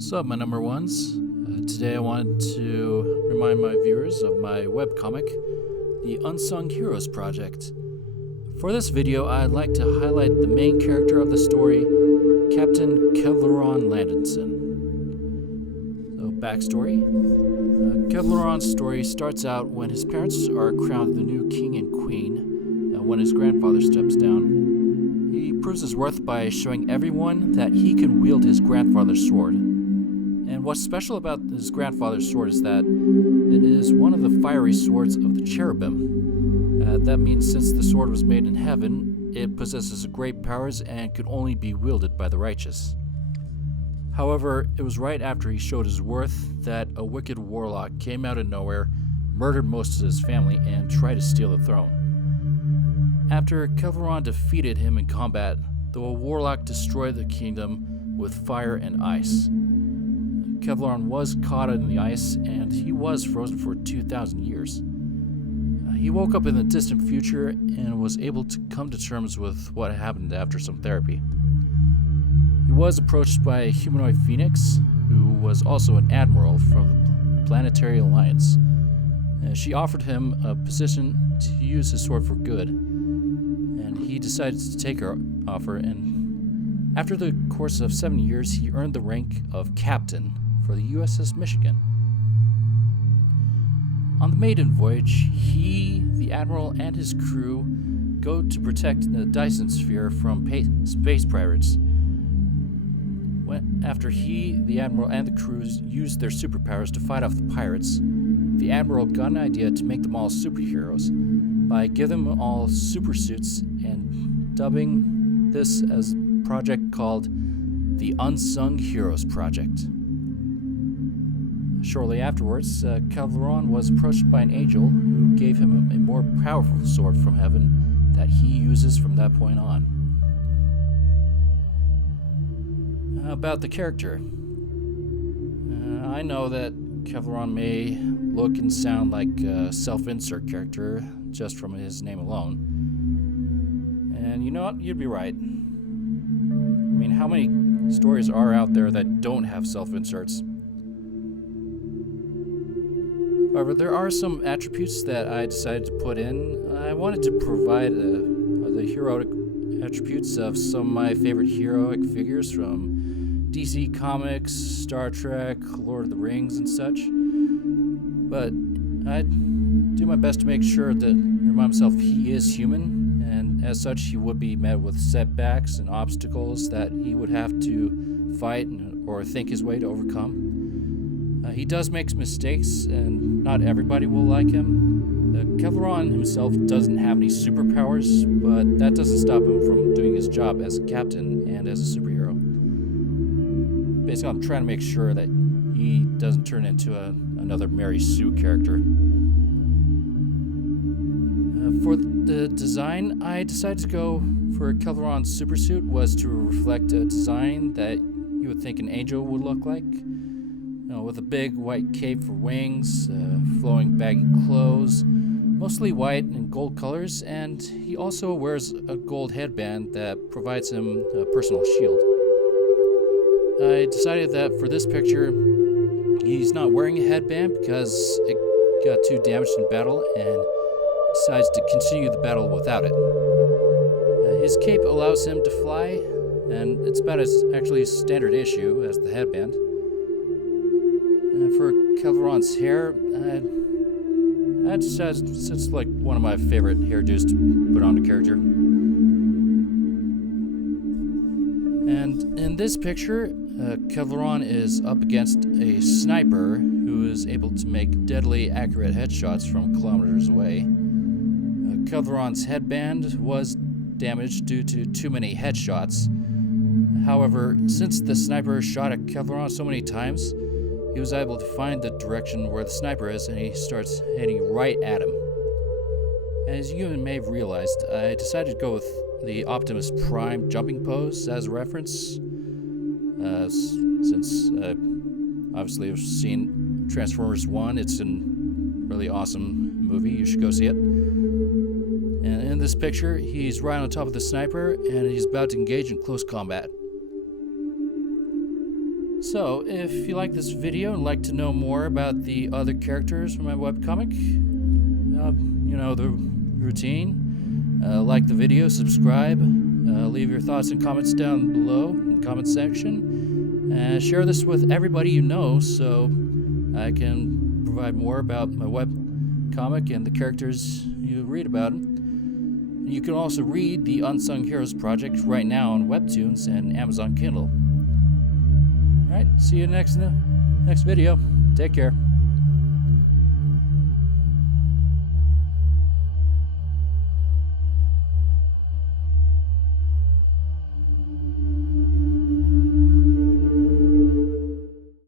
What's up, my number ones? Today I wanted to remind my viewers of my webcomic, The Unsung Heroes Project. For this video, I'd like to highlight the main character of the story, Captain Kevlaron Landonson. So, backstory. Kevlaron's story starts out when his parents are crowned the new king and queen, and when his grandfather steps down. He proves his worth by showing everyone that he can wield his grandfather's sword. And what's special about his grandfather's sword is that it is one of the fiery swords of the cherubim. That means since the sword was made in heaven, it possesses great powers and could only be wielded by the righteous. However, it was right after he showed his worth that a wicked warlock came out of nowhere, murdered most of his family, and tried to steal the throne. After Kevlaron defeated him in combat, the warlock destroyed the kingdom with fire and ice. Kevlaron was caught in the ice, and he was frozen for 2,000 years. He woke up in the distant future and was able to come to terms with what happened after some therapy. He was approached by a humanoid phoenix, who was also an admiral from the Planetary Alliance. She offered him a position to use his sword for good, and he decided to take her offer, and after the course of 7 years, he earned the rank of captain for the USS Michigan. On the maiden voyage, he, the admiral, and his crew go to protect the Dyson Sphere from space pirates. After he, the admiral, and the crews used their superpowers to fight off the pirates, the admiral got an idea to make them all superheroes by giving them all super suits and dubbing this as a project called the Unsung Heroes Project. Shortly afterwards, Kevlaron was approached by an angel who gave him a more powerful sword from heaven that he uses from that point on. About the character. I know that Kevlaron may look and sound like a self-insert character just from his name alone. And you know what? You'd be right. I mean, how many stories are out there that don't have self-inserts? However, there are some attributes that I decided to put in. I wanted to provide the heroic attributes of some of my favorite heroic figures from DC Comics, Star Trek, Lord of the Rings, and such. But I do my best to make sure to remind myself he is human, and as such he would be met with setbacks and obstacles that he would have to fight or think his way to overcome. He does make mistakes, and not everybody will like him. Kevlaron himself doesn't have any superpowers, but that doesn't stop him from doing his job as a captain and as a superhero. Basically, I'm trying to make sure that he doesn't turn into another Mary Sue character. For the design, I decided to go for Kevlaron's supersuit was to reflect a design that you would think an angel would look like. With a big white cape for wings, flowing baggy clothes, mostly white and gold colors, and he also wears a gold headband that provides him a personal shield. I decided that for this picture, he's not wearing a headband because it got too damaged in battle, and decides to continue the battle without it. His cape allows him to fly, and it's about as actually standard issue as the headband. For Kevlaron's hair, I decided it's like one of my favorite hairdos to put on a character. And in this picture, Kevlaron is up against a sniper who is able to make deadly accurate headshots from kilometers away. Kevlaron's headband was damaged due to too many headshots. However, since the sniper shot at Kevlaron so many times, he was able to find the direction where the sniper is, and he starts heading right at him. As you may have realized, I decided to go with the Optimus Prime jumping pose as a reference, since obviously you've seen Transformers 1. It's a really awesome movie. You should go see it. And in this picture, he's right on top of the sniper, and he's about to engage in close combat. So, if you like this video and like to know more about the other characters from my webcomic, you know the routine. Like the video, subscribe, leave your thoughts and comments down below in the comment section, and share this with everybody you know so I can provide more about my webcomic and the characters you read about. You can also read the Unsung Heroes project right now on Webtoons and Amazon Kindle. Alright, see you next video. Take care.